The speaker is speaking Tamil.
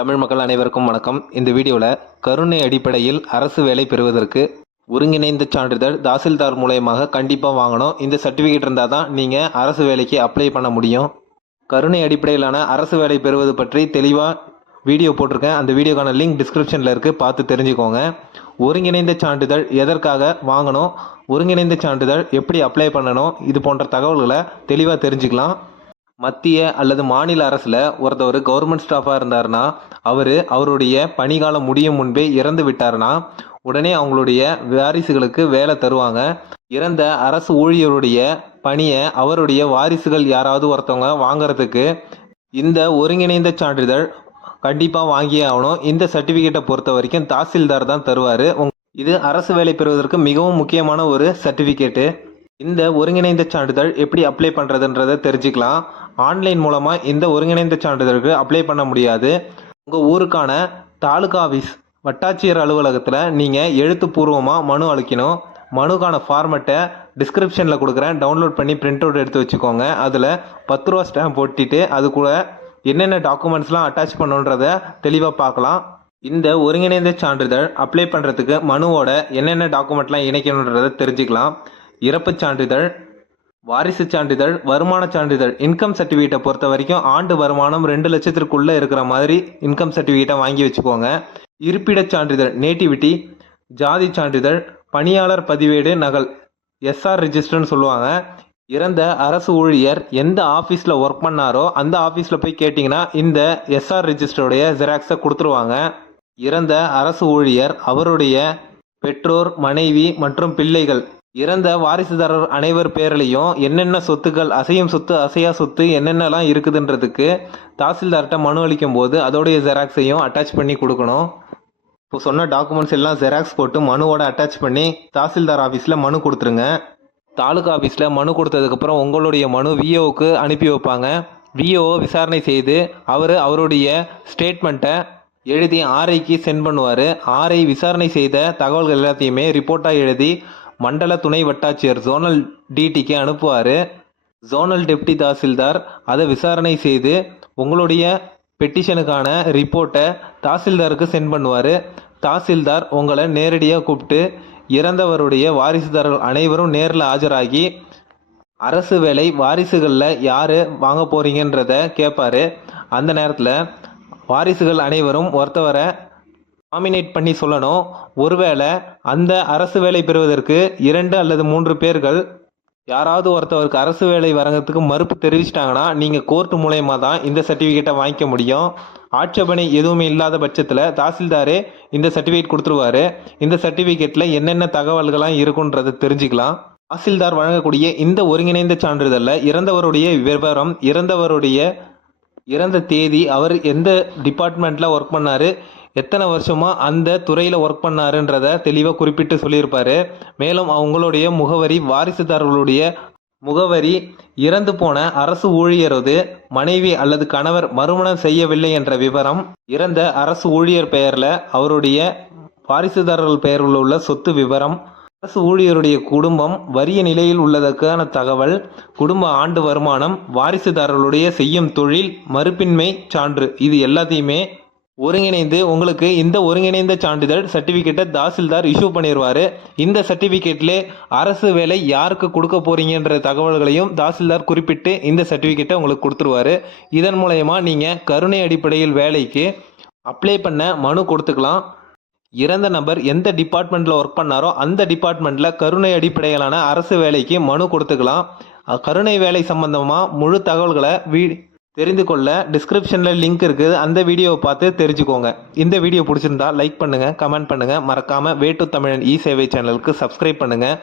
தமிழ் மக்கள் அனைவருக்கும் வணக்கம். இந்த வீடியோவில் கருணை அடிப்படையில் அரசு வேலை பெறுவதற்கு ஒருங்கிணைந்த சான்றிதழ் தாசில்தார் மூலயமாக கண்டிப்பாக வாங்கணும். இந்த சர்டிஃபிகேட் இருந்தால் தான் நீங்கள் அரசு வேலைக்கு அப்ளை பண்ண முடியும். கருணை அடிப்படையிலான அரசு வேலை பெறுவது பற்றி தெளிவாக வீடியோ போட்டிருக்கேன். அந்த வீடியோக்கான லிங்க் டிஸ்கிரிப்ஷனில் இருக்குது பார்த்து தெரிஞ்சுக்கோங்க. ஒருங்கிணைந்த சான்றிதழ் எதற்காக வாங்கணும்? ஒருங்கிணைந்த சான்றிதழ் எப்படி அப்ளை பண்ணணும்? இது போன்ற தகவல்களை தெளிவாக தெரிஞ்சுக்கலாம். மத்திய அல்லது மாநில அரசில் ஒருத்தவர் கவர்மெண்ட் ஸ்டாஃபாக இருந்தாருன்னா அவர் அவருடைய பணிகாலம் முடியும் முன்பே இறந்து விட்டார்னா உடனே அவங்களுடைய வாரிசுகளுக்கு வேலை தருவாங்க. இறந்த அரசு ஊழியருடைய பணியை அவருடைய வாரிசுகள் யாராவது ஒருத்தவங்க வாங்கிறதுக்கு இந்த ஒருங்கிணைந்த சான்றிதழ் கண்டிப்பாக வாங்கியே ஆகணும். இந்த சர்டிஃபிகேட்டை பொறுத்த வரைக்கும் தாசில்தார் தான் தருவார். இது அரசு வேலை பெறுவதற்கு மிகவும் முக்கியமான ஒரு சர்டிஃபிகேட்டு இந்த ஒருங்கிணைந்த சான்றிதழ் எப்படி அப்ளை பண்ணுறதுன்றதை தெரிஞ்சுக்கலாம். ஆன்லைன் மூலமாக இந்த ஒருங்கிணைந்த சான்றிதழுக்கு அப்ளை பண்ண முடியாது. உங்கள் ஊருக்கான தாலுகா ஆஃபீஸ் வட்டாட்சியர் அலுவலகத்தில் நீங்கள் எழுத்துப்பூர்வமாக மனு அளிக்கணும். மனுக்கான ஃபார்மெட்டை டிஸ்கிரிப்ஷனில் கொடுக்குறேன். டவுன்லோட் பண்ணி பிரிண்ட் அவுட் எடுத்து வச்சுக்கோங்க. அதில் பத்து ரூபா ஸ்டாம்ப் ஒட்டிட்டு அது கூட என்னென்ன டாக்குமெண்ட்ஸ்லாம் அட்டாச் பண்ணுன்றத தெளிவாக பார்க்கலாம். இந்த ஒருங்கிணைந்த சான்றிதழ் அப்ளை பண்ணுறதுக்கு மனுவோட என்னென்ன டாக்குமெண்ட்லாம் இணைக்கணுன்றதை தெரிஞ்சுக்கலாம். இறப்பு சான்றிதழ் வாரிசு சான்றிதழ் வருமான சான்றிதழ் இன்கம் சர்டிஃபிகேட்டை பொறுத்த வரைக்கும் ஆண்டு வருமானம் ரெண்டு லட்சத்திற்குள்ளே இருக்கிற மாதிரி இன்கம் சர்டிஃபிகேட்டை வாங்கி வச்சுக்கோங்க. இருப்பிடச் சான்றிதழ் நேட்டிவிட்டி ஜாதி சான்றிதழ் பணியாளர் பதிவேடு நகல் எஸ்ஆர் ரிஜிஸ்டர்னு சொல்லுவாங்க. இறந்த அரசு ஊழியர் எந்த ஆஃபீஸில் ஒர்க் பண்ணாரோ அந்த ஆஃபீஸில் போய் கேட்டிங்கன்னா இந்த எஸ்ஆர் ரிஜிஸ்டருடைய ஜெராக்ஸை கொடுத்துருவாங்க. இறந்த அரசு ஊழியர் அவருடைய பெற்றோர் மனைவி மற்றும் பிள்ளைகள் இறந்த வாரிசுதாரர் அனைவர் பேரலையும் என்னென்ன சொத்துக்கள் அசையும் சொத்து அசையா சொத்து என்னென்னலாம் இருக்குதுன்றதுக்கு தாசில்தார்கிட்ட மனு அளிக்கும் போது அதோடைய ஜெராக்ஸையும் அட்டாச் பண்ணி கொடுக்கணும். இப்போ சொன்ன டாக்குமெண்ட்ஸ் எல்லாம் ஜெராக்ஸ் போட்டு மனுவோட அட்டாச் பண்ணி தாசில்தார் ஆஃபீஸில் மனு கொடுத்துருங்க. தாலுகா ஆஃபீஸில் மனு கொடுத்ததுக்கப்புறம் உங்களுடைய மனு விஓவுக்கு அனுப்பி வைப்பாங்க. விஓ விசாரணை செய்து அவர் அவருடைய ஸ்டேட்மெண்ட்டை எழுதி ஆர்ஐக்கு சென்ட் பண்ணுவார். ஆர்ஐ விசாரணை செய்த தகவல்கள் எல்லாத்தையுமே ரிப்போர்ட்டாக எழுதி மண்டல துணை வட்டாட்சியர் ஜோனல் டிடிக்கு அனுப்புவார். ஜோனல் டெப்டி தாசில்தார் அதை விசாரணை செய்து உங்களுடைய பெட்டிஷனுக்கான ரிப்போர்ட்டை தாசில்தாருக்கு சென்ட் பண்ணுவார். தாசில்தார் உங்களை நேரடியாக கூப்பிட்டு இறந்தவருடைய வாரிசுதாரர்கள் அனைவரும் நேரில் ஆஜராகி அரசு வேலை வாரிசுகளில் யார் வாங்க போகிறீங்கன்றத கேட்பார் அந்த நேரத்தில் வாரிசுகள் அனைவரும் ஒருத்தவரை நாமினேட் பண்ணி சொல்லணும். ஒருவேளை அந்த அரசு வேலை பெறுவதற்கு இரண்டு அல்லது மூன்று பேர்கள் யாராவது ஒருத்தவருக்கு அரசு வேலை வரங்கிறதுக்கு மறுப்பு தெரிவிச்சிட்டாங்கன்னா நீங்கள் கோர்ட் மூலயமா தான் இந்த சர்டிஃபிகேட்டை வாங்கிக்க முடியும். ஆட்சேபனை எதுவுமே இல்லாத பட்சத்தில் தாசில்தாரே இந்த சர்டிஃபிகேட் கொடுத்துருவாரு. இந்த சர்டிஃபிகேட்டில் என்னென்ன தகவல்கள்லாம் இருக்குன்றதை தெரிஞ்சுக்கலாம். தாசில்தார் வழங்கக்கூடிய இந்த ஒருங்கிணைந்த சான்றிதழில் இறந்தவருடைய விவரம் இறந்தவருடைய இறந்த தேதி அவர் எந்த டிபார்ட்மெண்ட்டில் ஒர்க் பண்ணார் எத்தனை வருஷமாக அந்த துறையில் ஒர்க் பண்ணாருன்றத தெளிவாக குறிப்பிட்டு சொல்லியிருப்பார். மேலும் அவங்களுடைய முகவரி வாரிசுதாரர்களுடைய முகவரி இறந்து போன அரசு ஊழியரது மனைவி அல்லது கணவர் மறுமணம் செய்யவில்லை என்ற விவரம் இறந்த அரசு ஊழியர் பெயரில் அவருடைய வாரிசுதாரர்கள் பெயரில் உள்ள சொத்து விவரம் அரசு ஊழியருடைய குடும்பம் வறிய நிலையில் உள்ளதற்கான தகவல் குடும்ப ஆண்டு வருமானம் வாரிசுதாரர்களுடைய செய்யும் தொழில் மறுப்பின்மை சான்று இது எல்லாத்தையுமே ஒருங்கிணைந்து உங்களுக்கு இந்த ஒருங்கிணைந்த சான்றிதழ் சர்டிஃபிகேட்டை தாசில்தார் இஷ்யூ பண்ணிடுவார் இந்த சர்டிஃபிகேட்டில் அரசு வேலை யாருக்கு கொடுக்க போகிறீங்கன்ற தகவல்களையும் தாசில்தார் குறிப்பிட்டு இந்த சர்டிஃபிகேட்டை உங்களுக்கு கொடுத்துருவாரு. இதன் மூலயமா நீங்கள் கருணை அடிப்படையில் வேலைக்கு அப்ளை பண்ண மனு கொடுத்துக்கலாம். இறந்த நபர் எந்த டிபார்ட்மெண்ட்டில் ஒர்க் பண்ணாரோ அந்த டிபார்ட்மெண்ட்டில் கருணை அடிப்படையிலான அரசு வேலைக்கு மனு கொடுத்துக்கலாம். கருணை வேலை சம்பந்தமாக முழு தகவல்களை வீ தெரிந்து கொள்ள டிஸ்கிரிப்ஷனில் லிங்க் இருக்குது. அந்த வீடியோவை பார்த்து தெரிஞ்சுக்கோங்க. இந்த வீடியோ பிடிச்சிருந்தா லைக் பண்ணுங்கள் கமெண்ட் பண்ணுங்கள் மறக்காமல் வே டு தமிழன் இ சேவை e சேனலுக்கு சப்ஸ்கிரைப் பண்ணுங்கள்